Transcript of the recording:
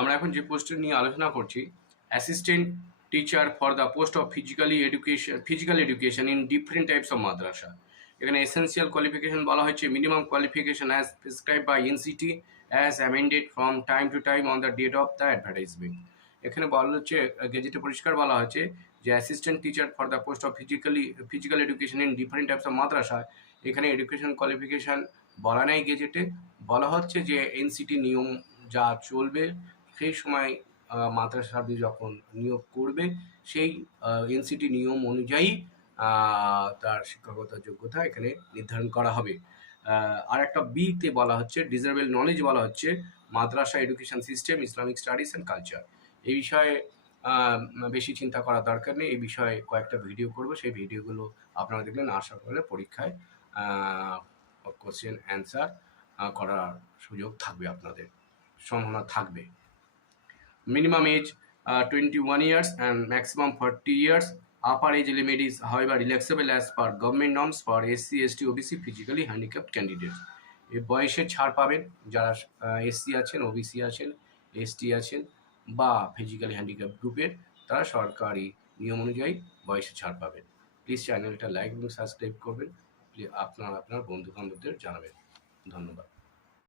আমরা এখন যে পোস্টটি নিয়ে আলোচনা করছি, assistant teacher for the post of physical education in different types of madrasa. এখানে এসেন্সিয়াল কোয়ালিফিকেশন বলা হচ্ছে minimum qualification as prescribe by NCT as amended from time to time on the date of the advertisement. এখানে বলা হচ্ছে, গেজেটে পরিষ্কার বলা হচ্ছে যে assistant teacher for the post of physical education in different types of madrasa. এখানে এডুকেশন কোয়ালিফিকেশান বলা নেই, গেজেটে বলা হচ্ছে যে এনসিটি নিয়ম যা চলবে সেই সময় মাদ্রাসা যখন নিয়োগ করবে সেই এনসিটি নিয়ম অনুযায়ী তার শিক্ষকতা যোগ্যতা এখানে নির্ধারণ করা হবে। আর একটা বিতে বলা হচ্ছে ডিজারেবল নলেজ বলা হচ্ছে madrasa education system, Islamic studies and culture. এই বিষয়ে বেশি চিন্তা করার দরকার নেই। এই বিষয়ে কয়েকটা ভিডিও করব, সেই ভিডিওগুলো আপনারা দেখলেন। আশা করলে পরীক্ষায় কোশ্চেন অ্যান্সার করার সুযোগ থাকবে, আপনাদের সম্ভাবনা থাকবে। Minimum age 21 years and maximum 40 years. Upper age limit is however relaxable as per government norms for SC, ST, OBC physically handicapped candidates. এই বয়সে ছাড় পাবেন যারা এসসি আছেন, ওবিসি আছেন, এসটি আছেন বা ফিজিক্যালি হ্যান্ডিক্যাপ গ্রুপের, তারা সরকারি নিয়ম অনুযায়ী বয়সে ছাড় পাবেন। প্লিজ চ্যানেলটা লাইক এবং সাবস্ক্রাইব করবেন। আপনার বন্ধু বান্ধবদের জানাবেন। ধন্যবাদ।